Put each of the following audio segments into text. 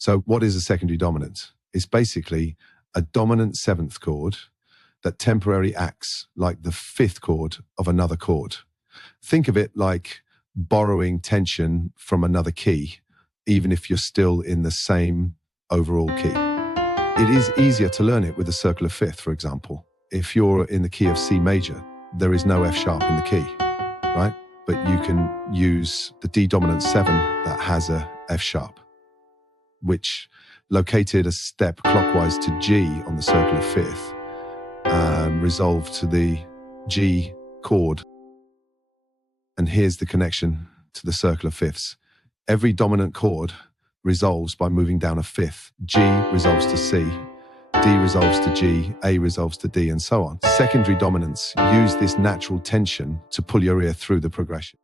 So what is a secondary dominant? It's basically a dominant seventh chord that temporarily acts like the fifth chord of another chord. Think of it like borrowing tension from another key, even if you're still in the same overall key. It is easier to learn it with a circular fifth, for example. If you're in the key of C major, there is no F sharp in the key, right? But you can use the D dominant 7 that has a F sharp, which located a step clockwise to G on the circular fifth and resolved to the G chord. And here's the connection to the circular fifths. Every dominant chord resolves by moving down a fifth. G resolves to C, D resolves to G, A resolves to D, and so on. Secondary dominants use this natural tension to pull your ear through the progression.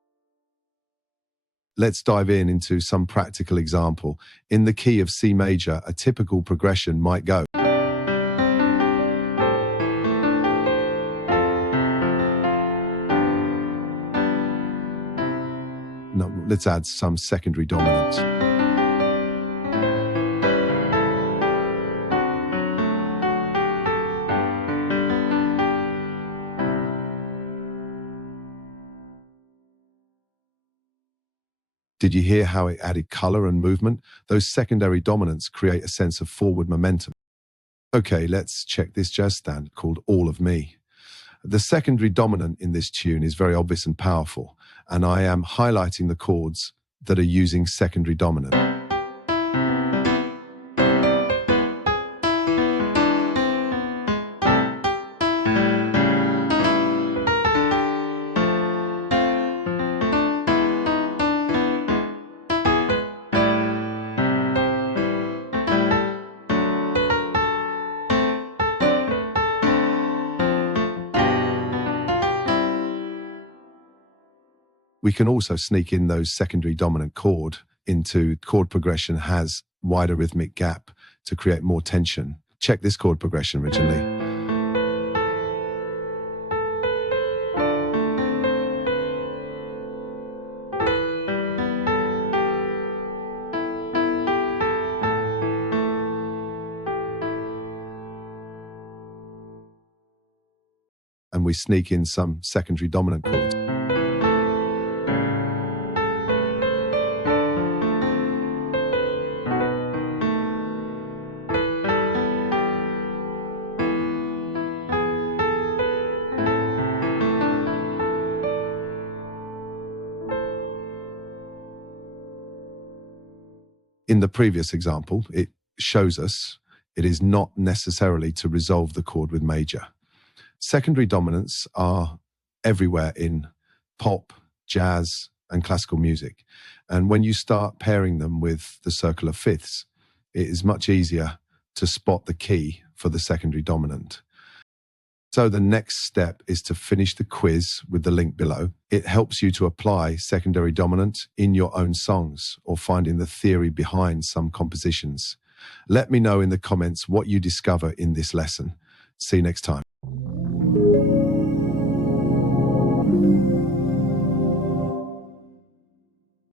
Let's dive into some practical example. In the key of C major, a typical progression might go. No, let's add some secondary dominants. Did you hear how it added color and movement? Those secondary dominants create a sense of forward momentum. Okay, let's check this jazz standard called All of Me. The secondary dominant in this tune is very obvious and powerful, and I am highlighting the chords that are using secondary dominant. We can also sneak in those secondary dominant chord into chord progression has wider rhythmic gap to create more tension. Check this chord progression originally. And we sneak in some secondary dominant chords. In the previous example, it shows us it is not necessarily to resolve the chord with major. Secondary dominants are everywhere in pop, jazz, and classical music. And when you start pairing them with the circular fifths, it is much easier to spot the key for the secondary dominant. So the next step is to finish the quiz with the link below. It helps you to apply secondary dominant in your own songs or finding the theory behind some compositions. Let me know in the comments what you discover in this lesson. See you next time.